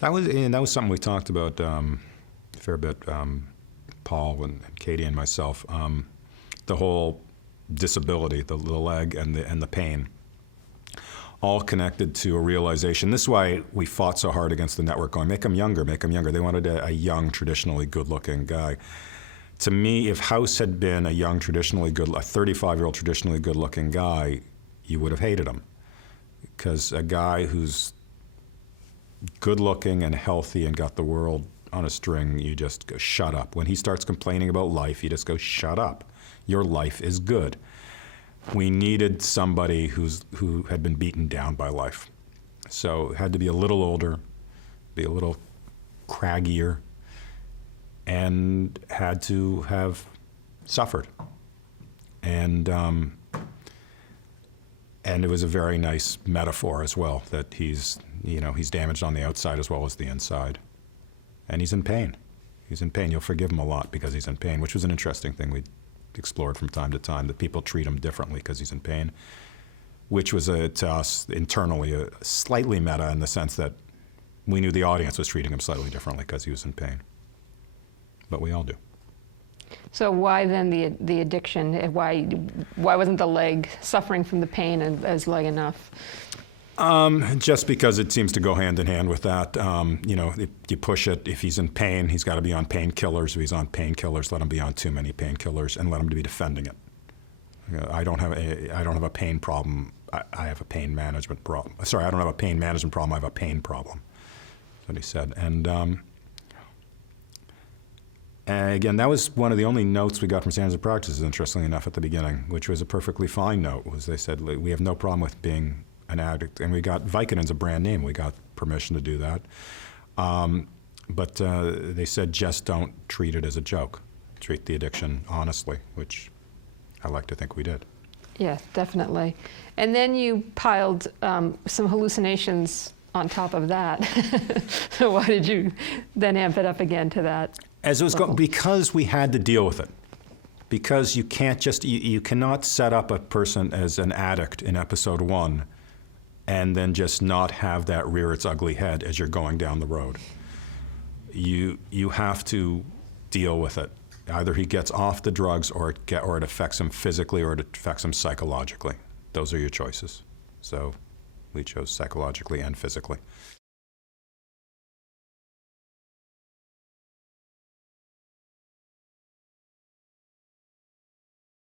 That was something we talked about a fair bit, Paul and Katie and myself. The whole disability, the leg and the pain, all connected to a realization. This is why we fought so hard against the network, going, make him younger, make him younger. They wanted a young, traditionally good-looking guy. To me, if House had been a young, a 35-year-old traditionally good-looking guy, you would have hated him. Because a guy who's good-looking and healthy and got the world on a string, you just go, shut up. When he starts complaining about life, you just go, shut up. Your life is good. We needed somebody who had been beaten down by life. So it had to be a little older, be a little craggier, and had to have suffered. And it was a very nice metaphor as well, that he's damaged on the outside as well as the inside. And he's in pain. He's in pain. You'll forgive him a lot because he's in pain, which was an interesting thing we explored from time to time, that people treat him differently because he's in pain, which was to us internally slightly meta in the sense that we knew the audience was treating him slightly differently because he was in pain. But we all do. So why then the addiction? Why wasn't the leg suffering from the pain as leg enough? Just because it seems to go hand in hand with that. If you push it, if he's in pain, he's got to be on painkillers. If he's on painkillers, let him be on too many painkillers and let him to be defending it. I don't have a pain problem. I have a pain management problem. Sorry, I don't have a pain management problem. I have a pain problem. That's what he said. And again, that was one of the only notes we got from Standards of Practices, interestingly enough, at the beginning, which was a perfectly fine note. Was they said, we have no problem with being an addict, and we got Vicodin's a brand name. We got permission to do that, but they said just don't treat it as a joke. Treat the addiction honestly, which I like to think we did. Yes, definitely. And then you piled some hallucinations on top of that. So why did you then amp it up again to that? As it was going, because we had to deal with it. Because you can't just you cannot set up a person as an addict in episode 1 and then just not have that rear its ugly head as you're going down the road. You have to deal with it. Either he gets off the drugs or it affects him physically or it affects him psychologically. Those are your choices. So we chose psychologically and physically.